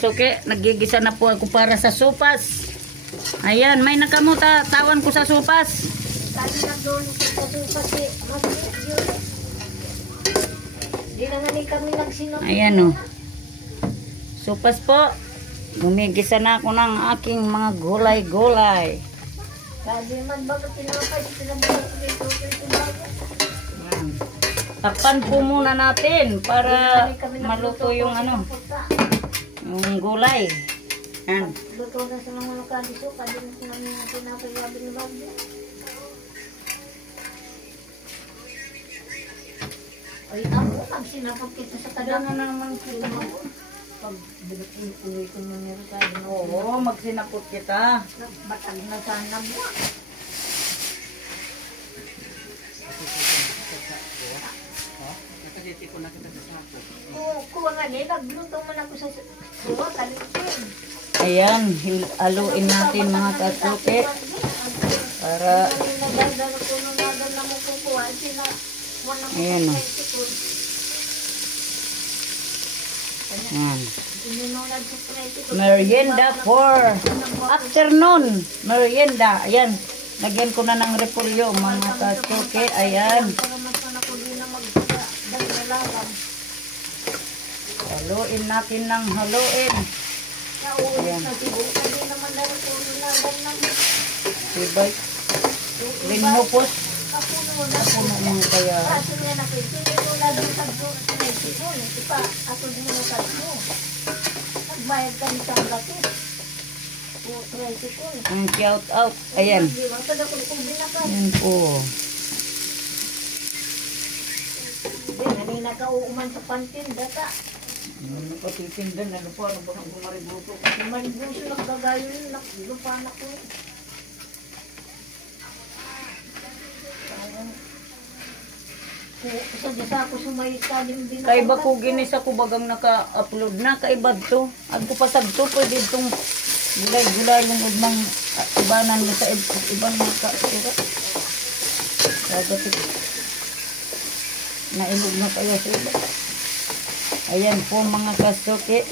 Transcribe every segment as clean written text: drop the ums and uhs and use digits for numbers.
kasuke, nagigisa na po ako para sa sopas. Ayan, may nakamuta, tawan ko sa sopas. Ayan o. Sopas po. Gumigisa na ako ng aking mga gulay-gulay. Takpan po muna natin para maluto yung ano, yung gulay. Yan. Luto na sa mga kadiso, kadiso na mga pinapagabi ni Bagyo. Ay, ako, pag sinapag kita sa kadama na naman kita mo. Pag binutuloy ko mo nero tayo. Oo, magsinapot kita. Batag na sana mo. Nakaditi ko na kita sa sako. Kuha nga din, nagluto mo na ako sa suwa, kalitin. Ayan, haluin natin mga kasuke. Para, ayan o. Ayan. Merienda for afternoon. Merienda. Ayan. Lagyan ko na ng repolyo mga kasuke. Ayan. Haluin natin ng haluin. Ayan. Diba? Linhupos. Puno mga kaya. Ang shout out. Ayan. Ayan po. Nakauuman sa pantin, data. Patitindan, ano po, ano ba kang bumaributo? Bumaributo, nakagagayon, lupanak ko. Kaiba ko ginisa ko bagang naka-upload na. Kaiba to. Agto pasag to. Pwede itong gulay-gulay yung udmang ibanan mo sa ibang naka-surat. Sagot nailog na kayo sa iba. Ayan po mga kasuke.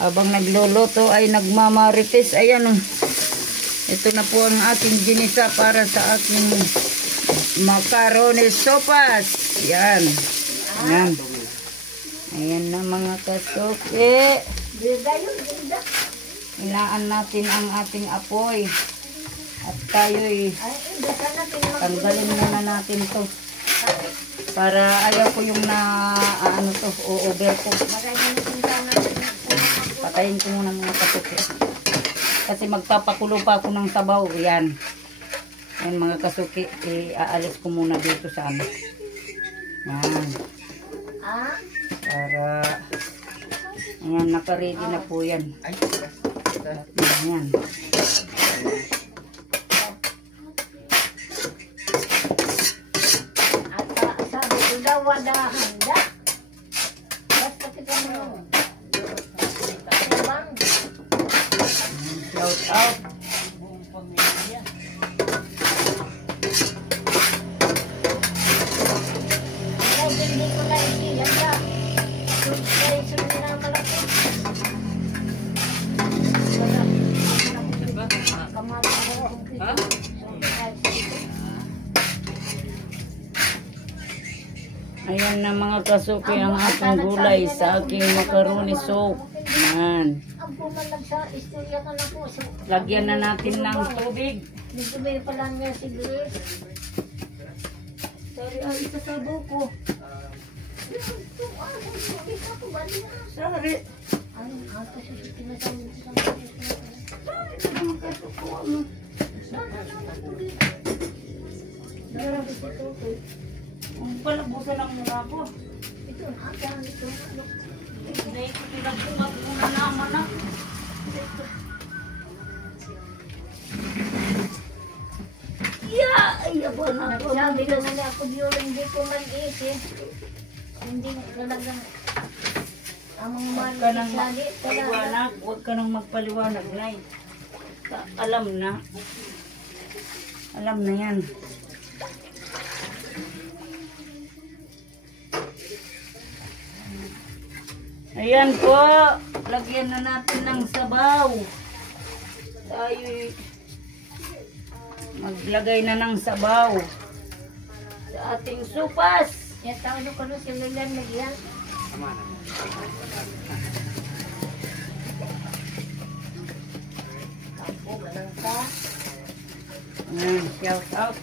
Habang nagluluto ay nagmamarites. Ayan o. Ito na po ang aking ginisa para sa aking macaroni sopas. Yan. Yan. Ayan na mga kasuke. Inaan natin ang ating apoy. At tayo'y tanggalin muna natin to. Para ayaw ko yung ano to, o-overcook. Patayin ko muna mga kasuke. Kasi magpapakulo pa ako ng sabaw. Yan. Yan mga kasuke, aalis ko muna dito sa ano. Yan. Para, ayan, naka-ready na po yan. Yan. Shout out. Ayan na mga kasuke ang ating gulay sa aking macaroni soup. Yan. Lagyan na natin ng tubig. Nagtubig pala niya si Grace. Sorry, ay isasabaw ko. Sorry. Ay, ako siya pinasabi sa Palabusan lang muna ako. ito, hanggang ito. Hindi ko pinagpungat muna naman ako. Ay, abo na ako. Sabi ko na ako yun, hindi ko man isip. Hindi talagang amang Huwag ka nang manisali. magpaliwanag. Huwag ka nang magpaliwanag, Nay. Alam na. Alam na yan. Ayan po, lagyan na natin ng sabaw. Tayo maglagay na ng sabaw sa ating supas. Yan tao na kono si Lilian nagyan. Tampo ganang ka. Ayan, shout out.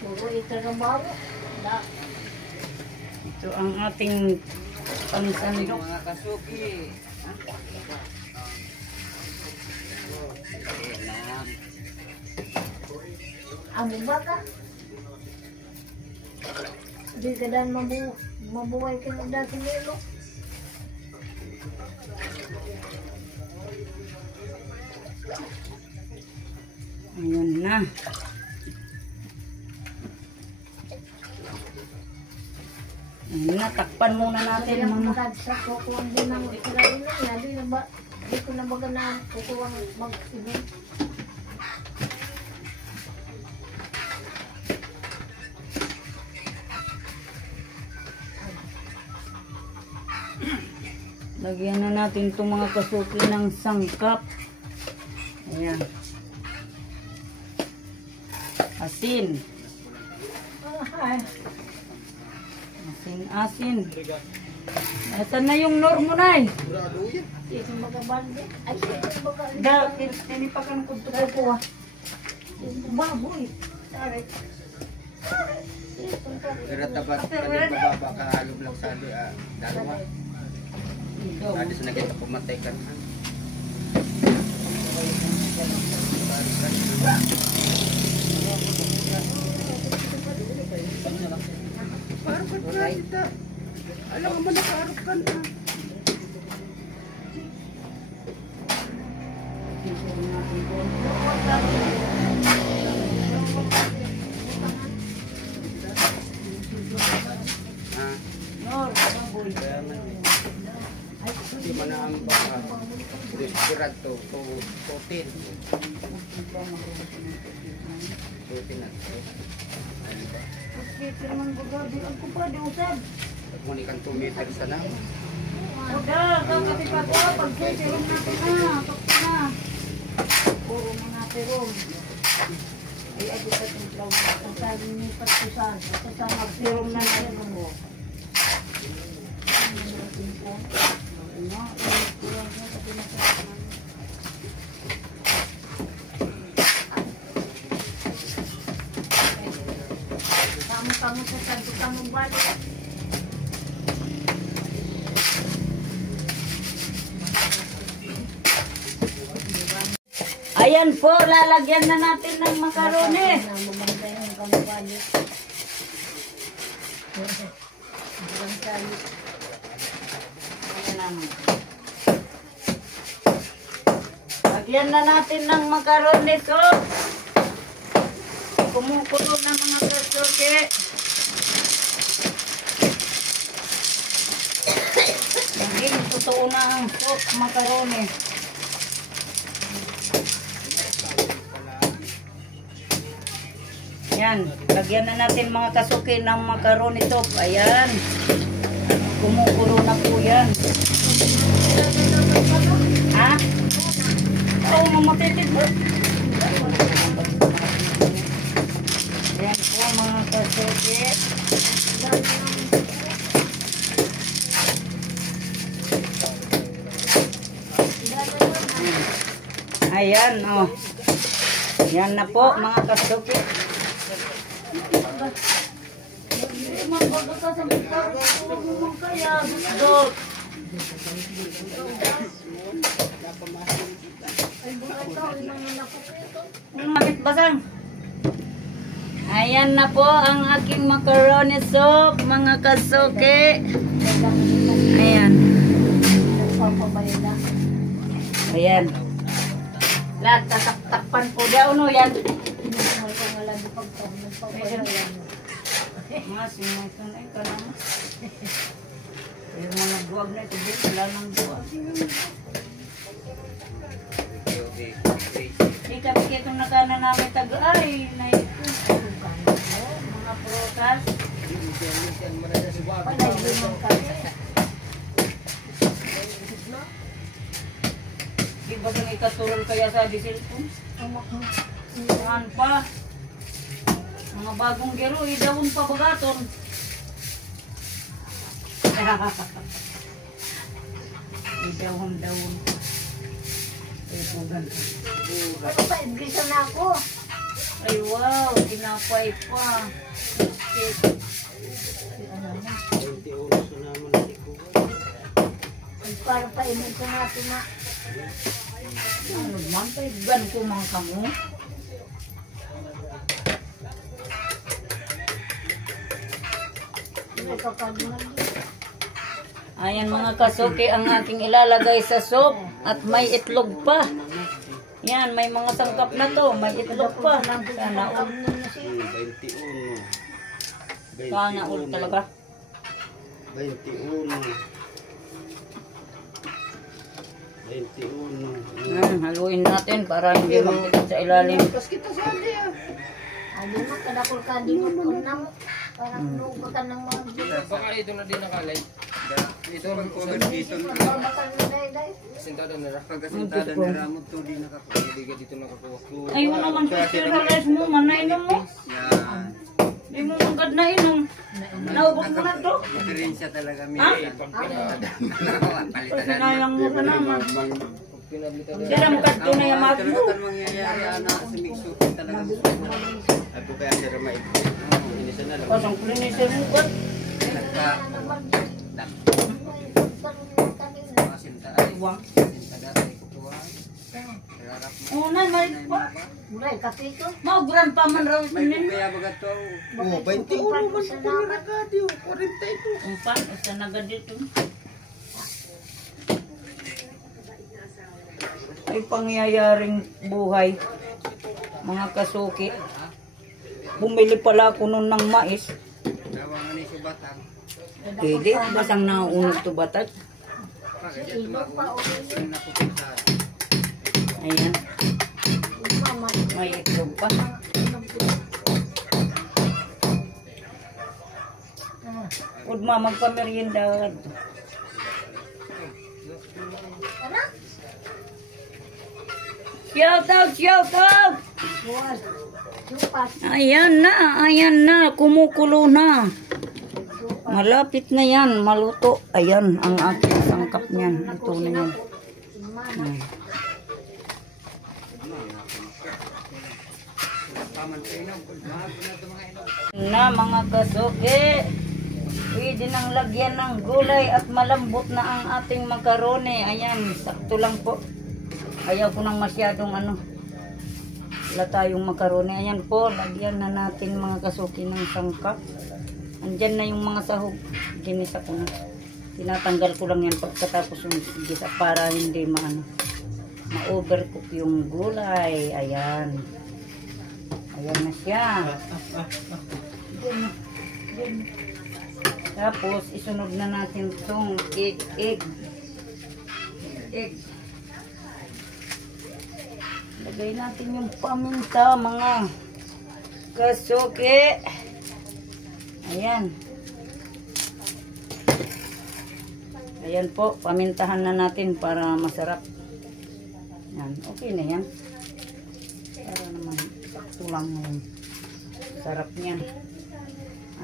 Puro ito ng bawo. Da. Ito ang ating pansandok. Mga kasuki. Amo ba ka? Di ka dan mabuhay ka na dati nilo. Ayan na. Ayan na, takpan muna natin Kaya mga... magkagsa ko kung din ang ikalain na yan. Di ko na baga na kukuwang mag-inom. Lagyan na natin itong mga kasuki ng sangkap. Ayan. Asin. Ay, Asin. Ito na yung normo na eh. ito magabandi. Ay, ito baga. Da, tinipakan ko ito ko ah. Baboy. Sorry. Pero tapat bababa ka halog lang sa dalawa. Ada sa nakita pumatay ka na. Parang ka na kita. Alam mo nakaarap ka na. Di mana ang desperado to protein. Protein na. Ito naman baga, di ako pa, di usad. Manikan 2 meter sana. Udah, kasi pa ko, pag-serum natin na, pakta na. Puro mga peron. Ay, ako sa timplaw na. Kung sabi ni Patusan, Patusan, mag-serum na natin mo. Kamu sa sabi kamu balik. Ayan po, lalagyan na natin ng makaroni. Mamantay ang kamu balik. Ayan naman. Lagyan na natin ng makaroni so. Kumukulo na mga kasuki. Naging totoo na ang soup makaroni. Yan, lagyan na natin mga kasuki ng macaroni soup. Ayan. Kumukulo na po yan. Ha? Oo, mamatitid mo. Ayan po mga kasuki. Ayan, oh. Yan na po mga kasuki. Bakit basang? Ayan na po ang aking macaroni soup, mga kasuki. Ayan. Ayan. Lahat tatakpan po daw no yan. Mas, sumason ay ka lang. Yung mga buwag na ito, wala nang buwag. Ika-pika itong nakana namin taga-ay, na ito. Mga prutas. Di ba kang ikaturol kaya sa cellphone? Saan pa? Mga bagong gero, idawon pa bagaton. Idawon-dawon. Ipugan. Ano pa, ibrisa na ako. Ay wow, tinapay pa. Shit. Para pa imin ko natin na. Ano man, paigan ko mga kamo. Ayan mga kasuki ang aking ilalagay sa soup at may itlog pa. Yan, may mga sangkap na to, may itlog pa. Sana all. 21. Sana all talaga. 21. Haluin natin para hindi magpikit sa ilalim. Kas kita sali ah. Ano mo, kadakol ka, di mo kunam. Parang lugo ka ng mga bilis. Baka ito na din nakalay. Ito ang Cover dito na. Bakal na dahil dahil. sintada na rak. Pagkasintada na ramot to di nakakuha. Hindi ka dito nakakuha ko. Ay, wala man picture mo, manainom mo. Yan. Di mo magad na inom. Naubos mo na to. Diferensya talaga mi. Ha? Palitan Sinayang mo ka naman. Pag pinablitan na. Diram ka to na yamat mo. Talagang mangyayari ana sa mixukin talaga. Ako kaya sir maikot. Inisa na lang. Pasang klinisir mo ba? Nagka sinta ay Iwang. sinta dati kukuha. Rarap mo. Unay, may pa. Mulai, kapito. Maugran pa man raw May nin. kaya baga to. Oh, 21 man sa nakakadi. 42. Umpan, usa na dito. Ay pangyayaring buhay. Mga kasuki. Bumili pala ako nun ng mais. Nawangan ni subatang. Hindi, basang naunod to batat. Ilo pa, o Ayan, mama. may itlog pa. Huwag ma, magpamerienda. Shout out, shout out! Buwas. Supas. Ayan na, kumukulo na. Malapit na yan, maluto. Ayan, ang aking sangkap niyan. Ito na yan. Hmm. Na mga kasuki, pwede nang lagyan ng gulay at malambot na ang ating makarone. Ayan, sakto lang po. Ayaw ko nang masyadong wala tayong makarone. Ayan po, lagyan na natin mga kasuki ng sangkap. Andyan na yung mga sahog. Ginisa ko na. Tinatanggal ko lang yan pagkatapos yung gisa para hindi ma-overcook yung gulay. Ayan. Ayan na siya. Tapos, isunod na natin itong egg. Lagay natin yung paminta, mga kasuki. Ayan. Ayan po, pamintahan na natin para masarap. Yan, okay na yan. Para naman, sakto lang ngayon. Sarap niyan.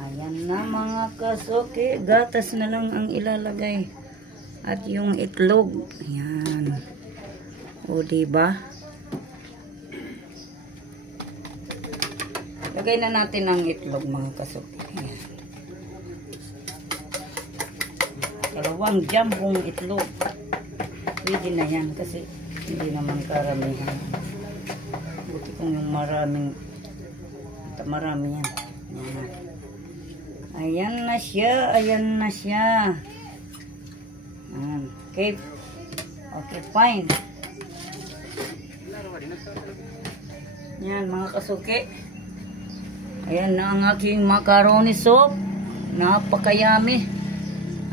Ayan na mga kasuki. Gatas na lang ang ilalagay. At yung itlog. Ayan. O diba? Lagay na natin ang itlog mga kasuki. Ayan. Dalawang jambong itlog. Pwede na yan kasi hindi naman karamihan. Buti kung yung marami yan. Ayan na siya. Ayan na siya. Okay. Okay, fine. Yan mga kasuki. Ayan na ang aking macaroni soup. Napakayami.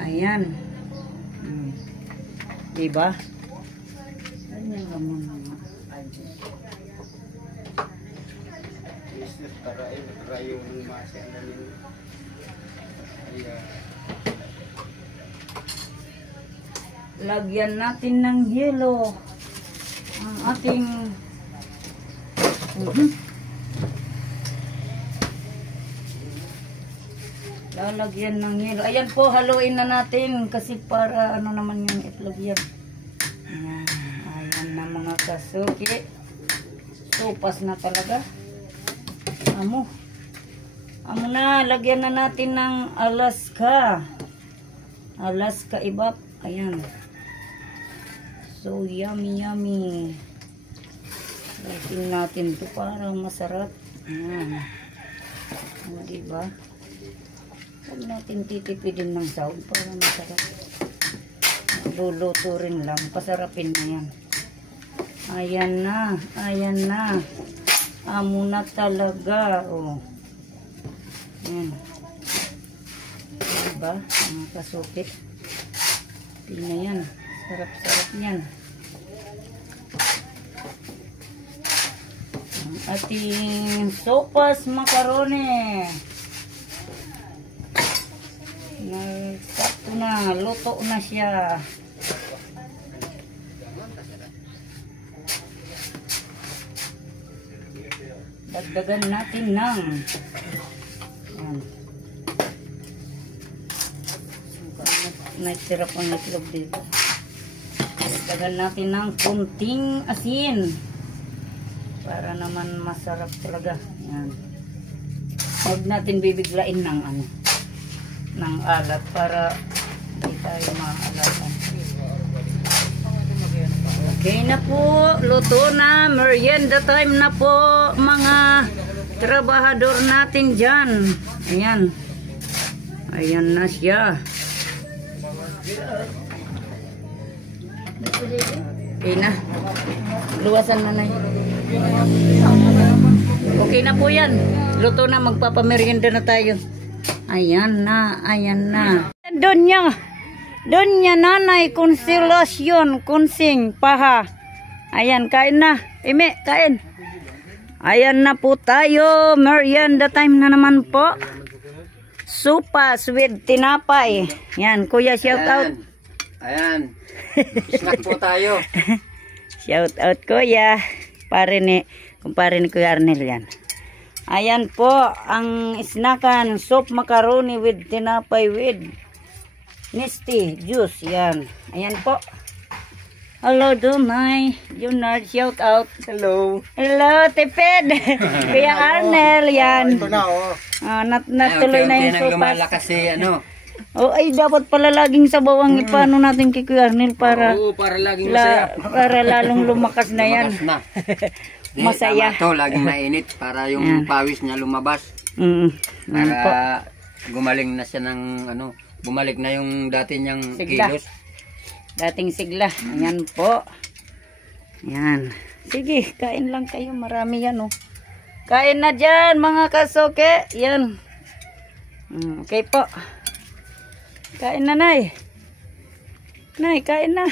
Ayan. Diba? Ayan naman mga ayos. Lagyan natin ng yelo. ang ating lalagyan ng yelo. Ayan po, haluin na natin kasi para ano naman yung itlog yan. Ayan na mga kasuki. Sopas na talaga. Amo na, lagyan na natin ng Alaska ibap. Ayan. So yummy. Lagyan natin ito para masarap. Ayan. O, diba? Huwag natin titipidin ng sahog para masarap. Luluto rin lang. Pasarapin na yan. Ayan na. Amo na talaga. O. Ayan. Diba? Mga kasukit. Tingnan yan. Sarap-sarap yan. Ang ating sopas macaroni. Sakto na. Luto na siya. Dagdagan natin ng yan. Naitira pang itlog dito. Dagdagan natin ng kunting asin para naman masarap talaga. Yan. Huwag natin bibiglain ng ng alat para hindi tayo maalatan. Okay na po, luto na, merienda time na po mga trabahador natin dyan. Ayan na siya. Okay na. Luwasan na na. Okay na po yan. Luto na, magpapamerienda na tayo. Ayan na. Doon niya nanay konselasyon, konsing, paha. Ayan, kain na. Ime, kain. Ayan na po tayo. Merienda time na naman po. Sopas with tinapay. Yan, kuya, shout out. Ayan. Snack po tayo. Shout out, kuya. Kumpare ni Kuya Arnel yan. Ayan po, ang snackan, soup macaroni with tinapay with Nesty juice. Yan. Ayan po. Hello, Dunay. Junard, shout out. Hello. Hello, Tipid. Kuya Arnel, yan. Ito na, oh. Natuloy na yung sopas. Lumalakas si Oh, ay dapat pala laging sabaw ang ipano natin kay Kuya Arnel para para laging masaya. Para lalong lumakas na yan. Masaya. Tama to, laging mainit para yung pawis niya lumabas. Para gumaling na siya ng bumalik na yung dati niyang sigla. kilos. Dating sigla. Ayan po. Ayan. Sige, kain lang kayo. Marami yan, oh. Kain na dyan, mga kasuke. Yan. Okay po. Kain na, Nay. Nay, kain na.